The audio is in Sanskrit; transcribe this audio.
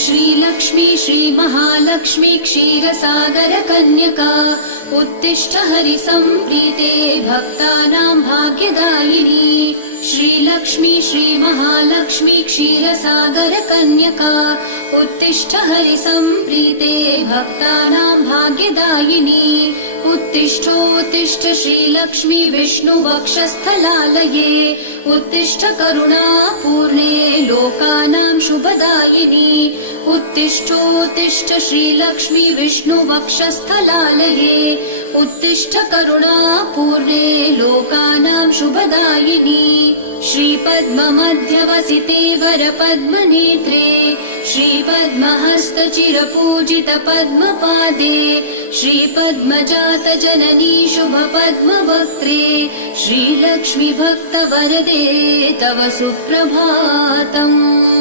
श्रीलक्ष्मी श्रीमहालक्ष्मी क्षीरसागर कन्यका उत्तिष्ठ हरिसम्प्रीते भक्तानां भाग्यदायिनी। श्रीलक्ष्मी श्रीमहालक्ष्मी क्षीरसागर कन्यका उत्तिष्ठ हरिसम्प्रीते भक्तानां भाग्यदायिनी। उत्तिष्ठोत्तिष्ठ श्रीलक्ष्मी विष्णुवक्षस्थलालये उत्तिष्ठ करुणापूर्णे लोकानां शुभदायिनी। उत्तिष्ठोत्तिष्ठ श्रीलक्ष्मी विष्णुवक्षस्थलालये उत्तिष्ठ करुणापूर्णे लोकानां शुभदायिनी। श्रीपद्ममध्यवसिते वरपद्मनेत्रे श्रीपद्महस्तचिरपूजित पद्मपादे श्रीपद्मजात जननी शुभपद्मवक्त्रे श्रीलक्ष्मी भक्तवरदे तव सुप्रभातम्।